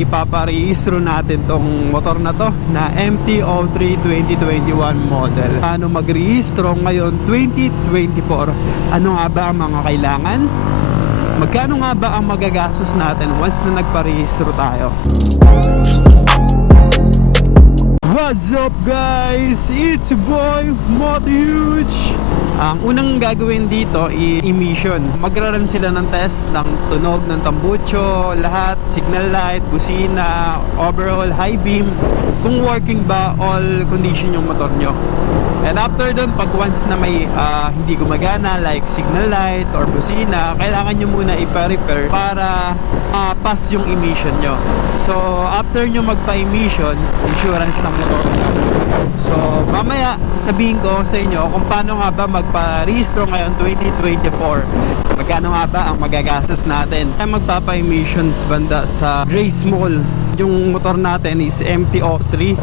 Ipaparehistro natin tong motor na to na MT-03 2021 model. Paano magrehistro ngayon 2024? Ano nga ba ang mga kailangan? Magkano nga ba ang magagastos natin once na nagparehistro tayo? What's up guys? It's boy, Moti Huge! Ang unang gagawin dito i emission. Magraran sila ng test ng tunog ng tambucho, lahat, signal light, busina, overall, high beam, kung working ba all condition yung motor nyo. And after dun, pag once na may ah, hindi gumagana like signal light or busina, kailangan nyo muna ipa-repair para ah, pass yung emission nyo. So, after nyo magpa-emission, insurance ng motor nyo. So, mamaya sasabihin ko sa inyo kung paano nga ba magpa-rehistro ngayon 2024. Magkano nga ba ang magagastos natin? Ay magpapa-emissions banda sa Grace Mall. Yung motor natin is MTO3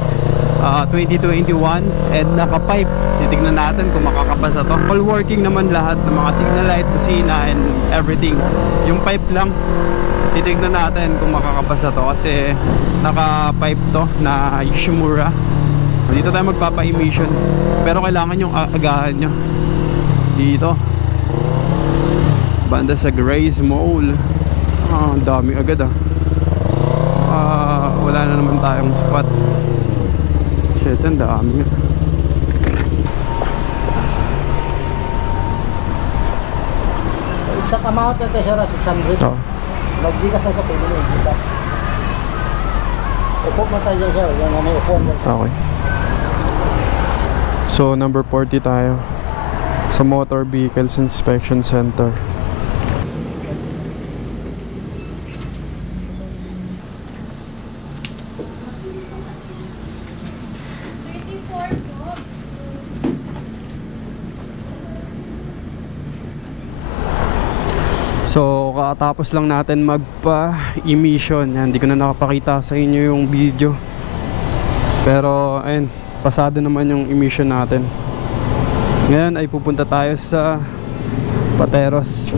uh, 2021 and naka-pipe. Titignan natin kung makakapasa to. All working naman lahat ng mga signal light, busina and everything. Yung pipe lang, titignan natin kung makakapasa to kasi naka-pipe to na Yoshimura. Dito tayo magpapa-emission. Pero kailangan yung agahan nyo. Dito. Banda sa Grace Mall. Ah, ang dami agad ah. Ah, wala na naman tayong spot. Shit, ang dami. Exact amount na tayo sir, 600. Oh. Mag-gigas na sa pwede mo, gigas. Upo mo tayo dyan sir, yan ano upo mo. Okay. So, number 40 tayo. Sa Motor Vehicles Inspection Center. So, katapos lang natin magpa-emission. Yan, Hindi ko na nakapakita sa inyo yung video. Pero, ayun, pasado naman yung emission natin. Ngayon ay pupunta tayo sa Pateros.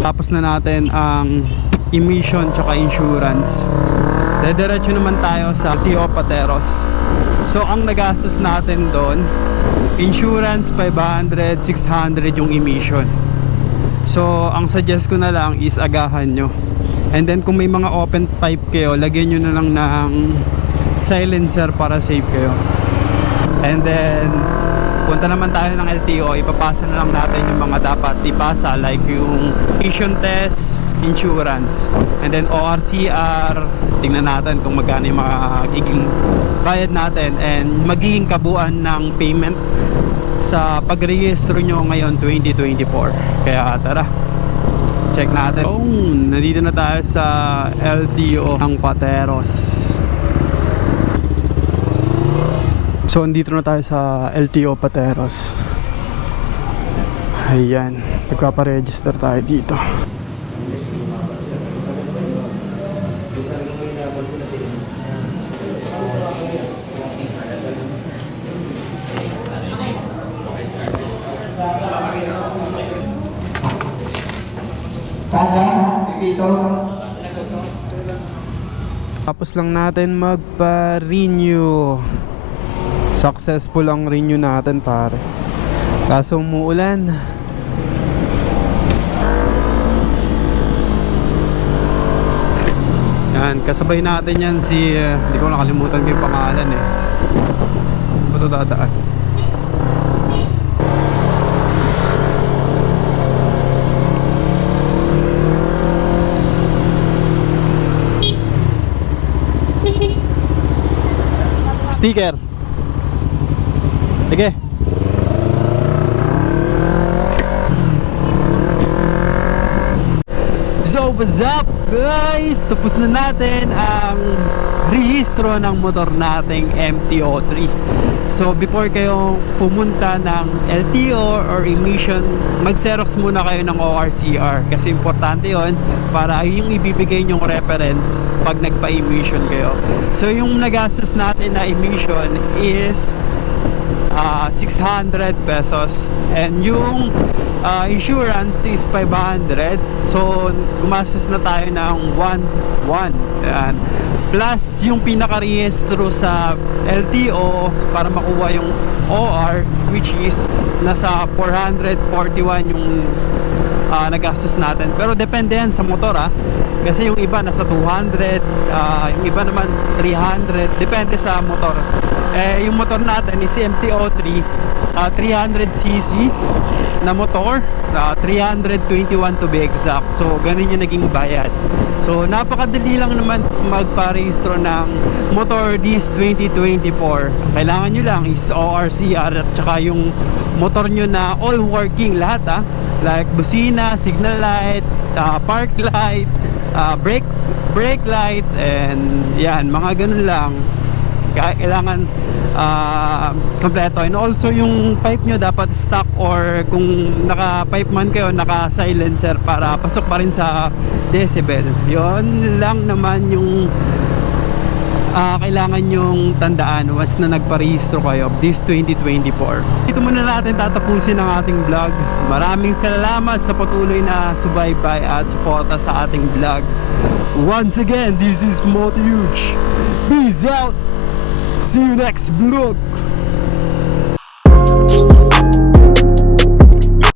Tapos na natin ang emission tsaka insurance. Dediretso naman tayo sa TO Pateros. So, ang nagastos natin doon, insurance 500, 600 yung emission. So, ang suggest ko na lang is agahan nyo. And then kung may mga open pipe kayo, lagyan nyo na lang ng silencer para safe kayo. And then, punta naman tayo ng LTO, ipapasa na lang natin yung mga dapat ipasa like yung emission test, insurance, and then ORCR, tingnan natin kung magkano yung magiging bayad natin and magiging kabuuan ng payment sa pagrehistro nyo ngayon 2024. Kaya tara, check natin. Oh, nandito na tayo sa LTO ng Pateros. So, andito na tayo sa LTO Pateros. Ayan, nagpaparegister tayo dito. Tapos lang natin magpa-renew. Successful ang renew natin pare. Kaso umuulan. Yan, kasabay natin yan si, uh, hindi ko nakalimutan ko yung pangalan eh. Ba't dadaan? Sticker. So, what's up guys? Tapos na natin ang rehistro ng motor nating MTO3. So, before kayo pumunta ng LTO or emission, mag-xerox muna kayo ng ORCR kasi importante yon para yung ibibigay nyong reference pag nagpa-emission kayo. So, yung nagastos natin na emission is ah, 600 pesos. And yung ah, insurance is 500. So, gumastos na tayo ng 1,100. Ayan. Plus, yung pinaka-rehistro sa LTO para makuha yung OR which is nasa 441 yung ah, nagastos natin. Pero depende yan sa motor ah. Kasi yung iba nasa 200, ah, yung iba naman 300, depende sa motor. Eh, yung motor natin is MT-03, ah, 300cc na motor, ah, 321 to be exact. So, ganun yung naging bayad. So, napakadali lang naman magparehistro ng motor this 2024. Kailangan nyo lang is ORCR at saka yung motor nyo na all working lahat ah. Like busina, signal light, ah, park light, ah, brake brake light and yan, mga ganun lang. Kailangan ah, kompleto. And also yung pipe nyo dapat stock or kung naka pipe man kayo naka silencer para pasok pa rin sa decibel. Yon lang naman yung ah, kailangan yung tandaan once na nagparehistro kayo this 2024 dito muna natin tatapusin ang ating vlog. Maraming salamat sa patuloy na subaybay at suporta sa ating vlog. Once again this is Motuge peace out See you next vlog.